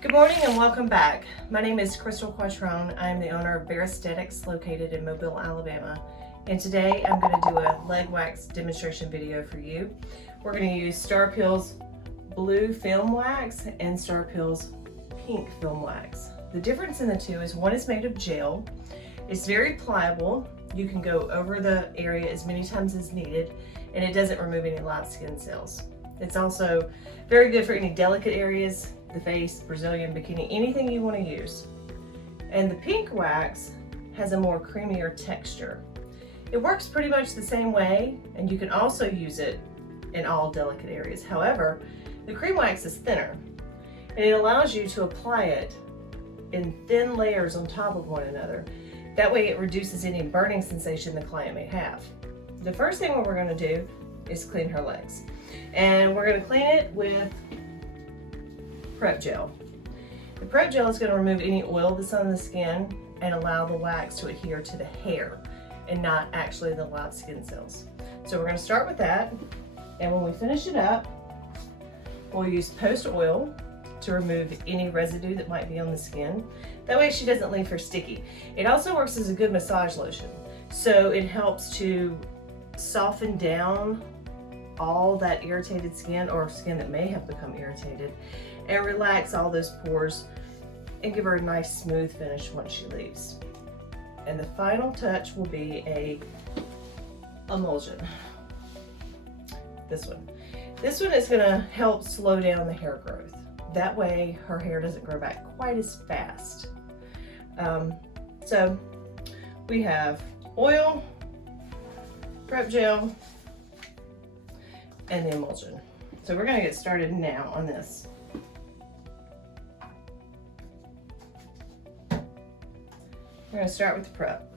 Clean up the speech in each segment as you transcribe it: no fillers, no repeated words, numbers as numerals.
Good morning and welcome back. My name is Crystal Quattrone. I'm the owner of Bear Aesthetics located in Mobile, Alabama. And today I'm going to do a leg wax demonstration video for you. We're going to use Starpil's blue film wax and Starpil's pink film wax. The difference in the two is one is made of gel. It's very pliable. You can go over the area as many times as needed, and it doesn't remove any live skin cells. It's also very good for any delicate areas, the face, Brazilian, bikini, anything you want to use. And the pink wax has a more creamier texture. It works pretty much the same way, and you can also use it in all delicate areas. However, the cream wax is thinner, and it allows you to apply it in thin layers on top of one another. That way it reduces any burning sensation the client may have. The first thing we're going to do is clean her legs. And we're going to clean it with prep gel. The prep gel is going to remove any oil that's on the skin and allow the wax to adhere to the hair and not actually the live skin cells. So we're going to start with that, and when we finish it up, we'll use post oil to remove any residue that might be on the skin. That way she doesn't leave her sticky. It also works as a good massage lotion. So it helps to soften down all that irritated skin or skin that may have become irritated and relax all those pores and give her a nice smooth finish once she leaves. And the final touch will be a emulsion. This one. This one is going to help slow down the hair growth. That way her hair doesn't grow back quite as fast. So we have oil, prep gel, and the emulsion. So we're going to get started now on this. We're going to start with the prep.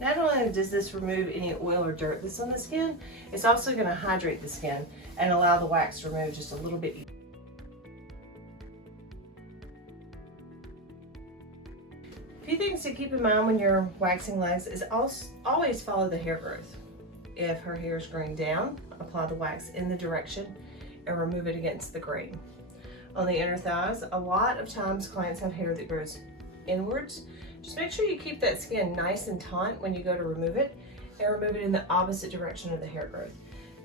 Not only does this remove any oil or dirt that's on the skin, it's also going to hydrate the skin and allow the wax to remove just a little bit. A few things to keep in mind when you're waxing legs is always follow the hair growth. If her hair is growing down, apply the wax in the direction and remove it against the grain. On the inner thighs, a lot of times clients have hair that grows inwards. Just make sure you keep that skin nice and taut when you go to remove it, and remove it in the opposite direction of the hair growth.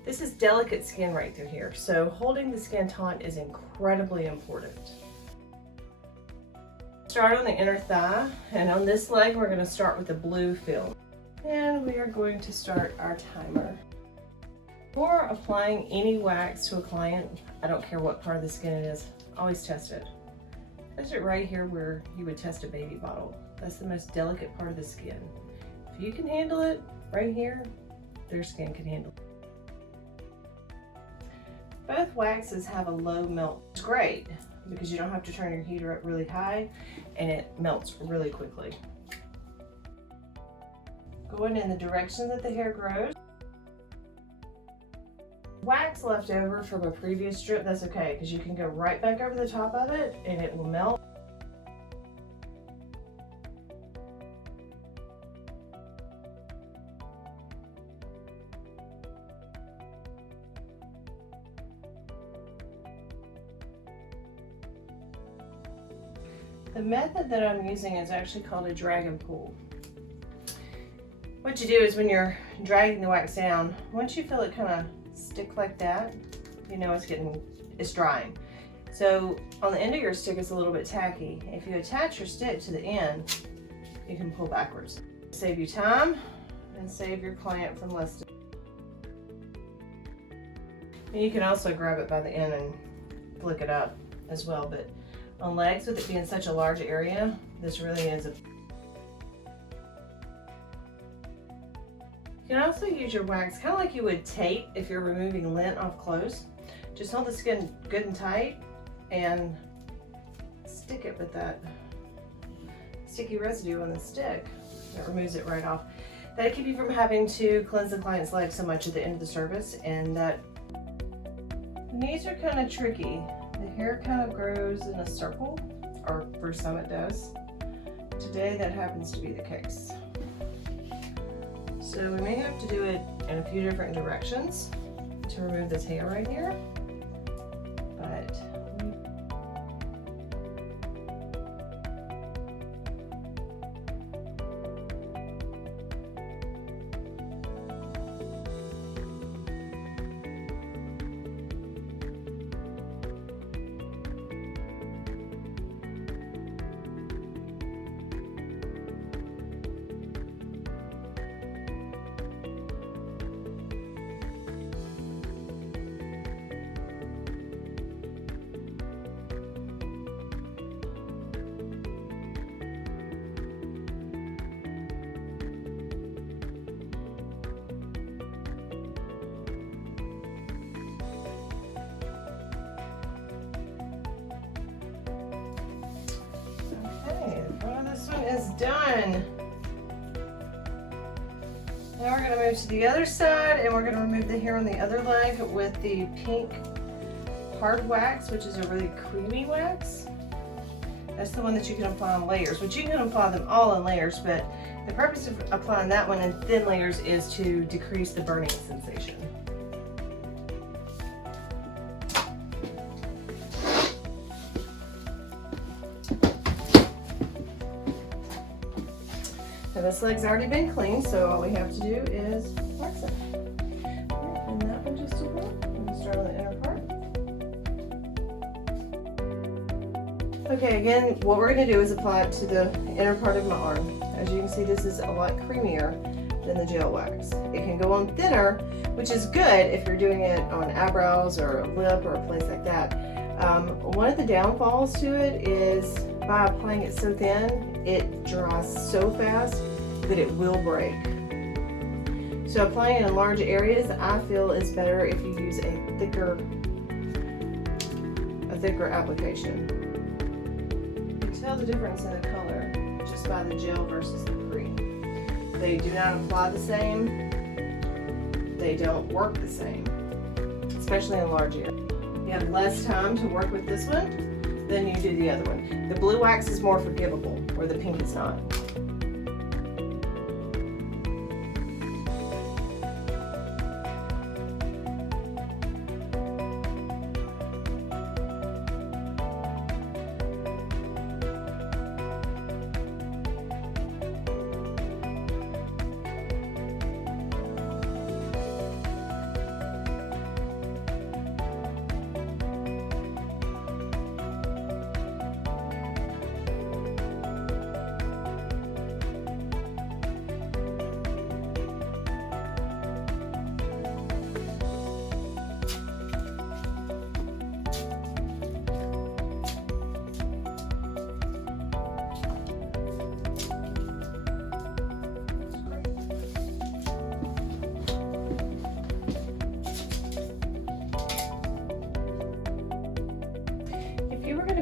This is delicate skin right through here, so holding the skin taut is incredibly important. Start on the inner thigh, and on this leg we're going to start with the blue film. And we are going to start our timer. Before applying any wax to a client, I don't care what part of the skin it is, always test it. Test it right here where you would test a baby bottle. That's the most delicate part of the skin. If you can handle it right here, their skin can handle it. Both waxes have a low melt. It's great because you don't have to turn your heater up really high and it melts really quickly. Going in the direction that the hair grows. Wax left over from a previous strip, that's okay, because you can go right back over the top of it and it will melt. The method that I'm using is actually called a drag and pull. What you do is when you're dragging the wax down, once you feel it kind of stick like that, you know it's drying. So on the end of your stick it's a little bit tacky. If you attach your stick to the end, you can pull backwards. Save you time and save your client from less. And you can also grab it by the end and flick it up as well, but on legs, with it being such a large area, this really is a... You can also use your wax kind of like you would tape if you're removing lint off clothes. Just hold the skin good and tight and stick it with that sticky residue on the stick. That removes it right off. That'll keep you from having to cleanse the client's legs so much at the end of the service. And that knees are kind of tricky. The hair kind of grows in a circle, or for some it does. Today that happens to be the case. So we may have to do it in a few different directions to remove this hair right here, but this one is done. Now we're going to move to the other side, and we're going to remove the hair on the other leg with the pink hard wax, which is a really creamy wax. That's the one that you can apply in layers, which you can apply them all in layers, but the purpose of applying that one in thin layers is to decrease the burning sensation. Now this leg's already been cleaned, so all we have to do is wax it. And that one just a little. I'm going to start on the inner part. Okay, again, what we're going to do is apply it to the inner part of my arm. As you can see, this is a lot creamier than the gel wax. It can go on thinner, which is good if you're doing it on eyebrows or a lip or a place like that. One of the downfalls to it is by applying it so thin, it dries so fast that it will break. So applying it in large areas, I feel is better if you use a thicker application. You can tell the difference in the color just by the gel versus the cream. They do not apply the same. They don't work the same, especially in large areas. You have less time to work with this one than you do the other one. The blue wax is more forgivable, where the pink is not.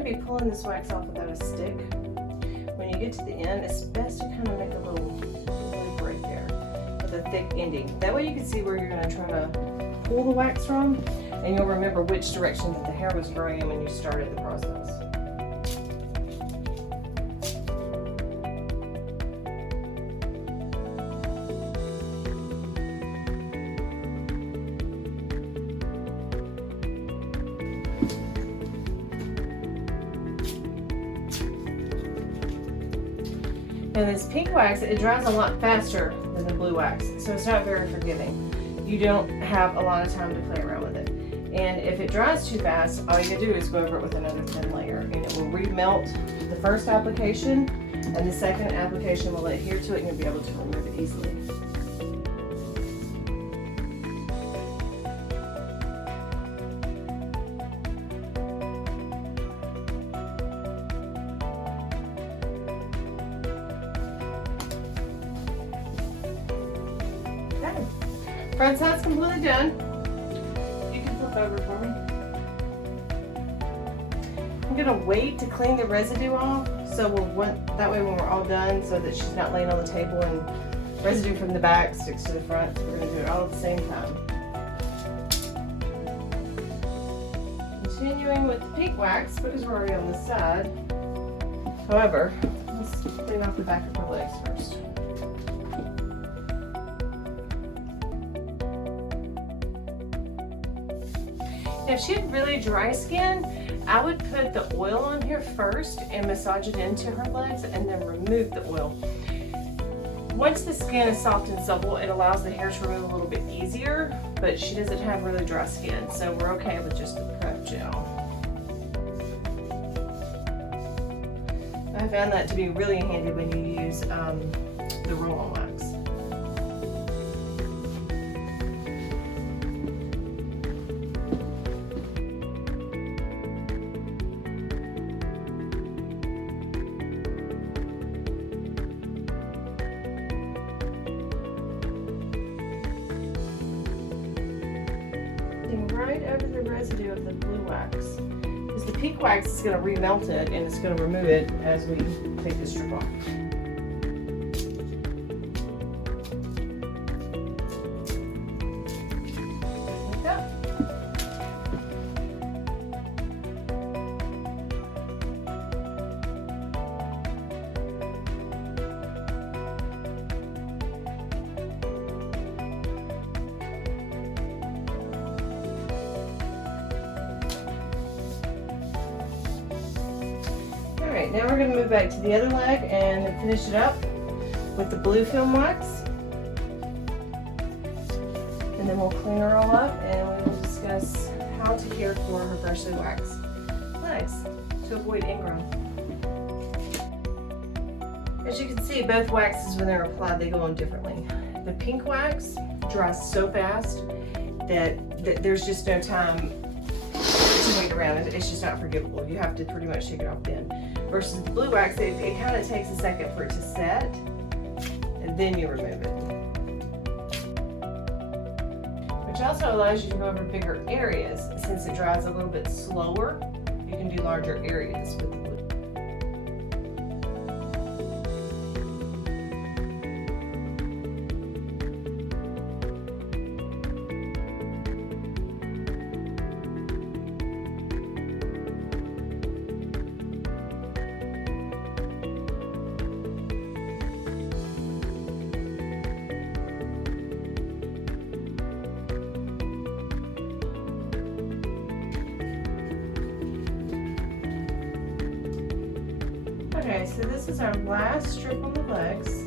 Be pulling this wax off without a stick. When you get to the end, it's best to kind of make a little break there with a thick ending. That way you can see where you're going to try to pull the wax from, and you'll remember which direction that the hair was growing in when you started the process. And this pink wax, it dries a lot faster than the blue wax, so it's not very forgiving. You don't have a lot of time to play around with it. And if it dries too fast, all you can do is go over it with another thin layer, and it will remelt the first application, and the second application will adhere to it, and you'll be able to remove it easily. Front side's completely done. You can flip over for me. I'm gonna wait to clean the residue off, so that way when we're all done, so that she's not laying on the table and residue from the back sticks to the front. So we're gonna do it all at the same time. Continuing with the pink wax because we're already on this side. However, let's clean off the back of her legs first. Now, if she had really dry skin, I would put the oil on here first and massage it into her legs and then remove the oil. Once the skin is soft and supple, it allows the hair to remove a little bit easier, but she doesn't have really dry skin, so we're okay with just the prep gel. I found that to be really handy when you use the roll-on wax. Right over the residue of the blue wax, because the pink wax is going to remelt it and it's going to remove it as we take the strip off. Like that. Alright, now we're going to move back to the other leg and finish it up with the blue film wax. And then we'll clean her all up and we will discuss how to care for her freshly waxed legs to avoid ingrown. As you can see, both waxes, when they're applied, they go on differently. The pink wax dries so fast that there's just no time to wait around. It's just not forgivable. You have to pretty much shake it off then. Versus the blue wax, it kind of takes a second for it to set, and then you remove it. Which also allows you to go over bigger areas. Since it dries a little bit slower, you can do larger areas with the blue. Okay, so this is our last strip on the legs.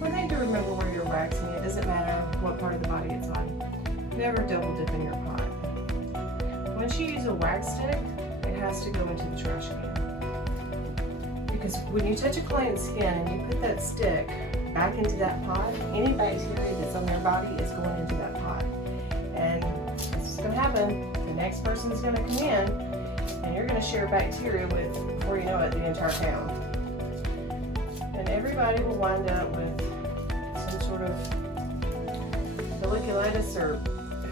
One thing to remember where you're waxing, it doesn't matter what part of the body it's on. Never double dip in your pot. Once you use a wax stick, it has to go into the trash can. Because when you touch a client's skin and you put that stick back into that pot, any bacteria that's on their body is going into that pot. And this is going to happen. The next person is going to come in and you're going to share bacteria with, before you know it, the entire town. And everybody will wind up with some sort of folliculitis, or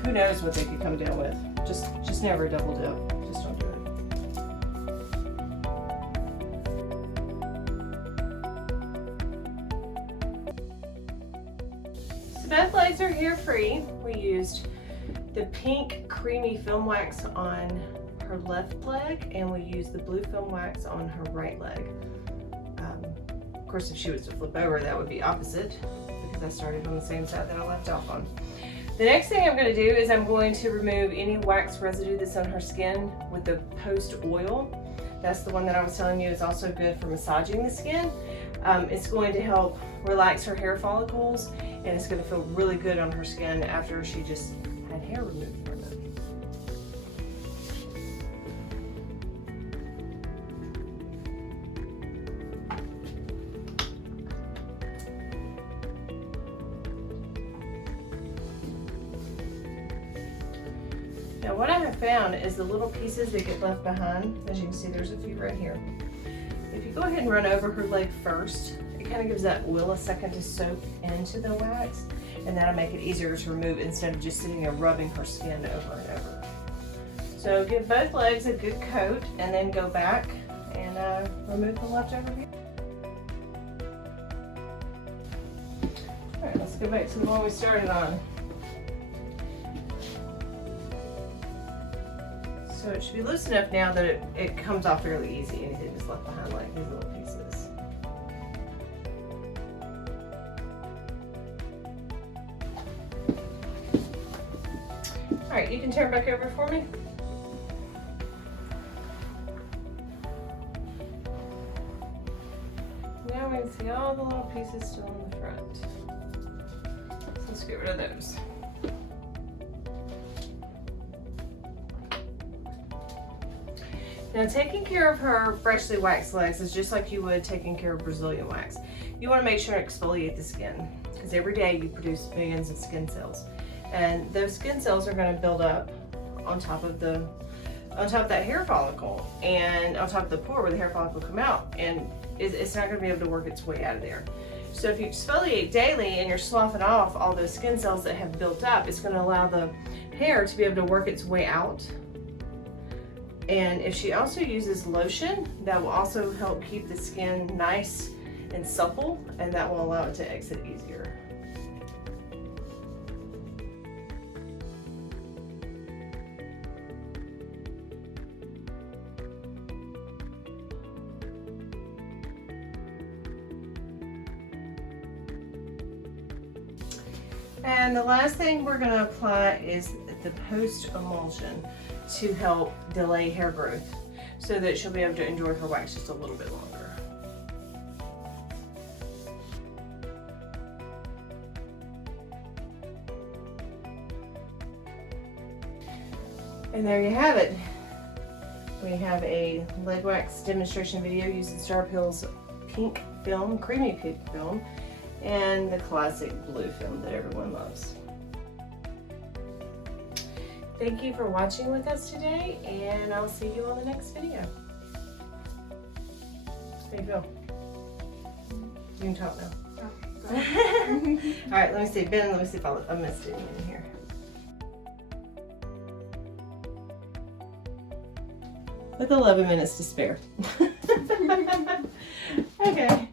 who knows what they could come down with. Just never double dip. Just don't do it. So both legs are hair free. We used the pink creamy film wax on her left leg, and we used the blue film wax on her right leg. Of course, if she was to flip over, that would be opposite, because I started on the same side that I left off on. The next thing I'm going to do is I'm going to remove any wax residue that's on her skin with the post oil. That's the one that I was telling you is also good for massaging the skin. It's going to help relax her hair follicles, and it's going to feel really good on her skin after she just had hair removed from it. Now what I have found is the little pieces that get left behind, as you can see there's a few right here. If you go ahead and run over her leg first, it kind of gives that oil a second to soak into the wax, and that'll make it easier to remove instead of just sitting there rubbing her skin over and over. So give both legs a good coat and then go back and remove the leftover here. Alright, let's go back to the one we started on. So it should be loose enough now that it comes off fairly easy. Anything that's left behind, like these little pieces. Alright, you can turn back over for me. Now we can see all the little pieces still in the front. So let's get rid of those. Now, taking care of her freshly waxed legs is just like you would taking care of Brazilian wax. You want to make sure to exfoliate the skin, because every day you produce millions of skin cells, and those skin cells are going to build up on top of that hair follicle and on top of the pore where the hair follicle come out, and it's not going to be able to work its way out of there. So if you exfoliate daily and you're sloughing off all those skin cells that have built up, it's going to allow the hair to be able to work its way out. And if she also uses lotion, that will also help keep the skin nice and supple, and that will allow it to exit easier. And the last thing we're going to apply is the post emulsion to help delay hair growth so that she'll be able to enjoy her wax just a little bit longer. And there you have it. We have a leg wax demonstration video using Starpil's pink film, creamy pink film, and the classic blue film that everyone loves. Thank you for watching with us today, and I'll see you on the next video. How you feel? You can talk now. All right, let me see. Ben, let me see if I missed anything in here. With 11 minutes to spare. Okay.